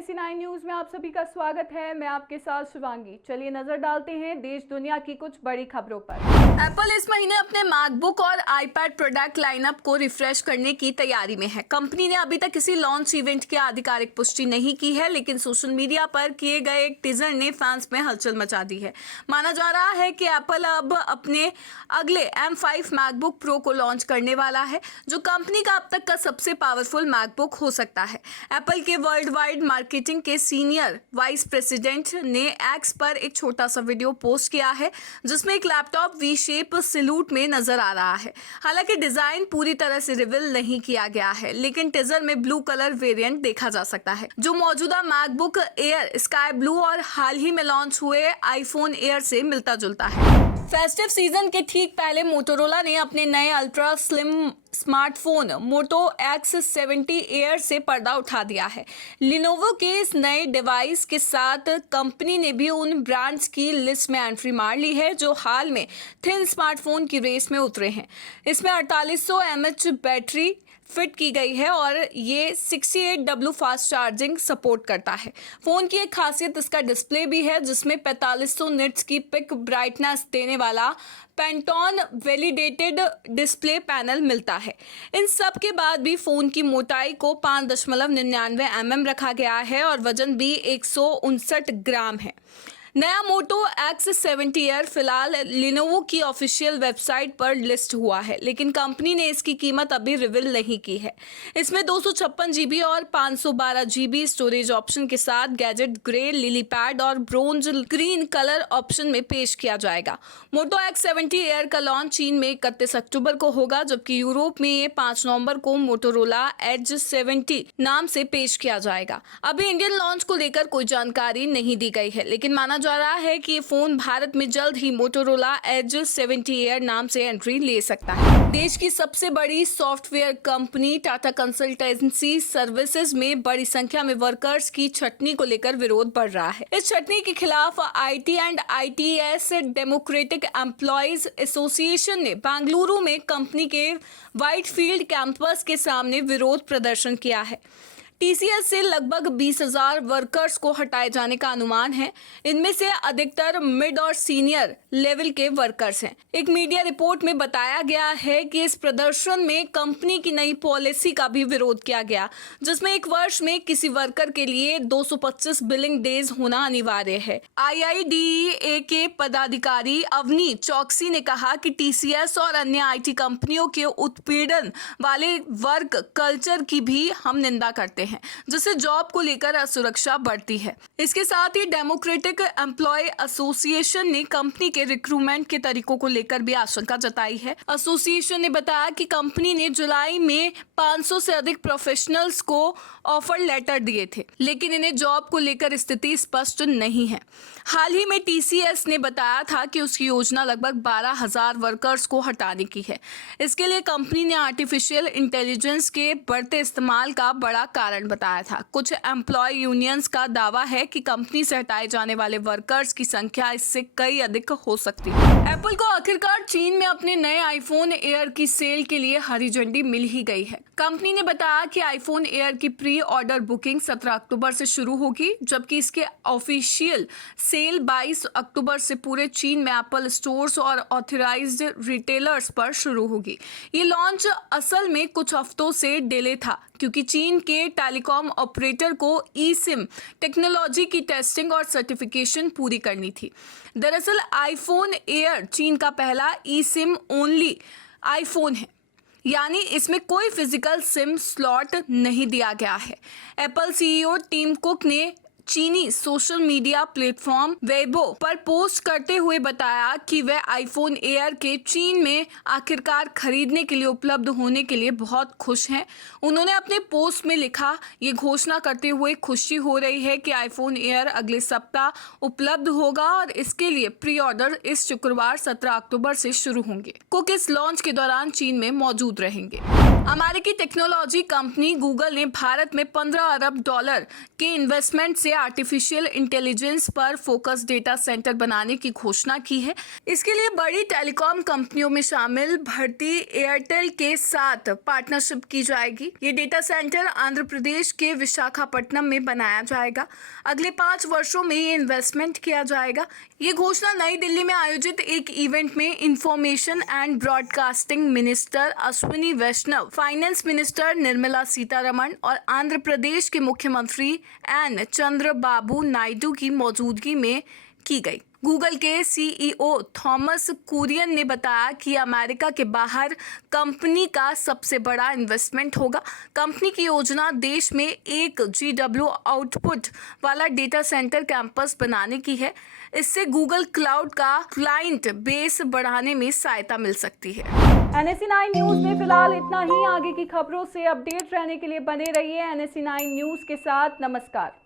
NAC9 news में आप सभी का स्वागत है। मैं आपके साथ शिवांगी। चलिए नजर डालते हैं देश दुनिया की कुछ बड़ी खबरों पर। एप्पल इस महीने अपने मैकबुक और आईपैड प्रोडक्ट लाइनअप को रिफ्रेश करने की तैयारी में है। कंपनी ने अभी तक किसी लॉन्च इवेंट की आधिकारिक पुष्टि नहीं की है, लेकिन सोशल मीडिया पर किए गए एक टीजर ने फैंस में हलचल मचा दी है। माना जा रहा है कि एप्पल अब अपने अगले M5 मैकबुक प्रो को लॉन्च करने वाला है, जो कंपनी का अब तक का सबसे पावरफुल मैकबुक हो सकता है। एप्पल के वर्ल्ड वाइड मार्केटिंग के सीनियर वाइस प्रेसिडेंट ने एक्स पर एक छोटा सा वीडियो पोस्ट किया है, जिसमें एक लैपटॉप वी शेप सैल्यूट में नजर आ रहा है। हालांकि डिजाइन पूरी तरह से रिवील नहीं किया गया है, लेकिन टीजर में ब्लू कलर वेरिएंट देखा जा सकता है, जो मौजूदा मैकबुक एयर स्काई ब्लू और हाल ही में लॉन्च हुए आईफोन एयर से मिलता जुलता है। फेस्टिव सीजन के ठीक पहले मोटोरोला ने अपने नए अल्ट्रा स्लिम स्मार्टफोन मोटो X70 एयर से पर्दा उठा दिया है। लिनोवो के इस नए डिवाइस के साथ कंपनी ने भी उन ब्रांड्स की लिस्ट में एंट्री मार ली है जो हाल में थिन स्मार्टफोन की रेस में उतरे हैं। इसमें 4800 mAh बैटरी फिट की गई है और ये 68W फास्ट चार्जिंग सपोर्ट करता है। फोन की एक खासियत इसका डिस्प्ले भी है, जिसमें 4500 निट्स की पिक ब्राइटनेस देने वाला पेंटोन वैलिडेटेड डिस्प्ले पैनल मिलता है। इन सब के बाद भी फोन की मोटाई को 5.99 mm रखा गया है और वजन भी 159 ग्राम है। नया मोटो X70 एयर फिलहाल लिनोवो की ऑफिशियल वेबसाइट पर लिस्ट हुआ है, लेकिन कंपनी ने इसकी कीमत अभी रिवील नहीं की है। इसमें 256 GB और 512 GB स्टोरेज ऑप्शन के साथ गैजेट ग्रे, लिली पैड और ब्रोंज ग्रीन कलर ऑप्शन में पेश किया जाएगा। मोटो X70 एयर का लॉन्च चीन में 31 अक्टूबर को होगा, जबकि यूरोप में ये 5 नवंबर को मोटोरोला एज 70 नाम से पेश किया जाएगा। अभी इंडियन लॉन्च को लेकर कोई जानकारी नहीं दी गई है, लेकिन माना जा रहा है कि ये फोन भारत में जल्द ही मोटोरोला एज 70 एयर नाम से एंट्री ले सकता है। देश की सबसे बड़ी software company Tata consultancy services में बड़ी संख्या में वर्कर्स की छटनी को लेकर विरोध बढ़ रहा है। इस छटनी के खिलाफ IT and ITS democratic employees association ने बेंगलुरु में कंपनी के व्हाइटफील्ड कैंपस के सामने विरोध प्रदर्शन किया है। TCS से लगभग 20,000 वर्कर्स को हटाए जाने का अनुमान है। इनमें से अधिकतर मिड और सीनियर लेवल के वर्कर्स हैं। एक मीडिया रिपोर्ट में बताया गया है कि इस प्रदर्शन में कंपनी की नई पॉलिसी का भी विरोध किया गया, जिसमें एक वर्ष में किसी वर्कर के लिए 225 बिलिंग डेज होना अनिवार्य है। IIDEA के पदाधिकारी अवनी चौकसी ने कहा कि TCS और अन्य IT कंपनियों के उत्पीड़न वाले वर्क कल्चर की भी हम निंदा करते हैं, जिससे जॉब को लेकर असुरक्षा बढ़ती है। इसके साथ ही डेमोक्रेटिक एम्प्लॉय एसोसिएशन ने कंपनी के रिक्रूटमेंट के तरीकों को लेकर भी आशंका जताई है। एसोसिएशन ने बताया कि कंपनी ने जुलाई में 500 से अधिक प्रोफेशनल्स को ऑफर लेटर दिए थे, लेकिन इन्हें जॉब को लेकर स्थिति स्पष्ट नहीं है। हाल ही में TCS ने बताया था कि उसकी योजना लगभग 12,000 वर्कर्स को हटाने की है। इसके लिए कंपनी ने आर्टिफिशियल इंटेलिजेंस के बढ़ते इस्तेमाल का बड़ा कारण बताया था। कुछ एम्प्लॉय यूनियंस का दावा है कि कंपनी से हटाए जाने वाले वर्कर्स की संख्या इससे कई अधिक हो सकती है। एप्पल को आखिरकार चीन में अपने नए आईफोन एयर की सेल के लिए हरी झंडी मिल ही गई है। कंपनी ने बताया कि आईफोन एयर की प्री ऑर्डर बुकिंग 17 अक्टूबर से शुरू होगी, जबकि इसके ऑफिशियल सेल 22 अक्टूबर से पूरे चीन में एप्पल स्टोर्स और ऑथराइज्ड रिटेलर्स पर शुरू होगी। ये लॉन्च असल में कुछ हफ्तों से डिले था, क्योंकि चीन के टेलीकॉम ऑपरेटर को eSIM टेक्नोलॉजी की टेस्टिंग और सर्टिफिकेशन पूरी करनी थी। दरअसल आईफोन एयर चीन का पहला eSIM ओनली आईफोन है, यानी इसमें कोई फिजिकल सिम स्लॉट नहीं दिया गया है। एप्पल CEO टिम कुक ने चीनी सोशल मीडिया प्लेटफॉर्म वेबो पर पोस्ट करते हुए बताया कि वह आईफोन एयर के चीन में आखिरकार खरीदने के लिए उपलब्ध होने के लिए बहुत खुश हैं। उन्होंने अपने पोस्ट में लिखा, ये घोषणा करते हुए खुशी हो रही है कि आईफोन एयर अगले सप्ताह उपलब्ध होगा और इसके लिए प्री ऑर्डर इस शुक्रवार 17 अक्टूबर से शुरू होंगे। कुक इस लॉन्च के दौरान चीन में मौजूद रहेंगे। अमेरिकी टेक्नोलॉजी कंपनी गूगल ने भारत में $15 अरब के इन्वेस्टमेंट से आर्टिफिशियल इंटेलिजेंस पर फोकस डेटा सेंटर बनाने की घोषणा की है। इसके लिए बड़ी टेलीकॉम कंपनियों में शामिल भारती एयरटेल के साथ पार्टनरशिप की जाएगी। ये डेटा सेंटर आंध्र प्रदेश के विशाखापट्टनम में बनाया जाएगा। अगले 5 वर्षों में ये इन्वेस्टमेंट किया जाएगा। ये घोषणा नई दिल्ली में आयोजित एक इवेंट में information and broadcasting minister Ashwini Vaishnaw, finance minister Nirmala Sitharaman और आंध्र प्रदेश के मुख्यमंत्री एन चंद्रबाबू नायडू की मौजूदगी में की गई। गूगल के सीईओ थॉमस कुरियन ने बताया कि अमेरिका के बाहर कंपनी का सबसे बड़ा इन्वेस्टमेंट होगा। कंपनी की योजना देश में 1 GW आउटपुट वाला डेटा सेंटर कैंपस बनाने की है। इससे गूगल क्लाउड का क्लाइंट बेस बढ़ाने में सहायता मिल सकती है। NSE9 न्यूज में फिलहाल इतना ही। आगे की खबरों से अपडेट रहने के लिए बने रहिए NSE9 न्यूज के साथ। नमस्कार।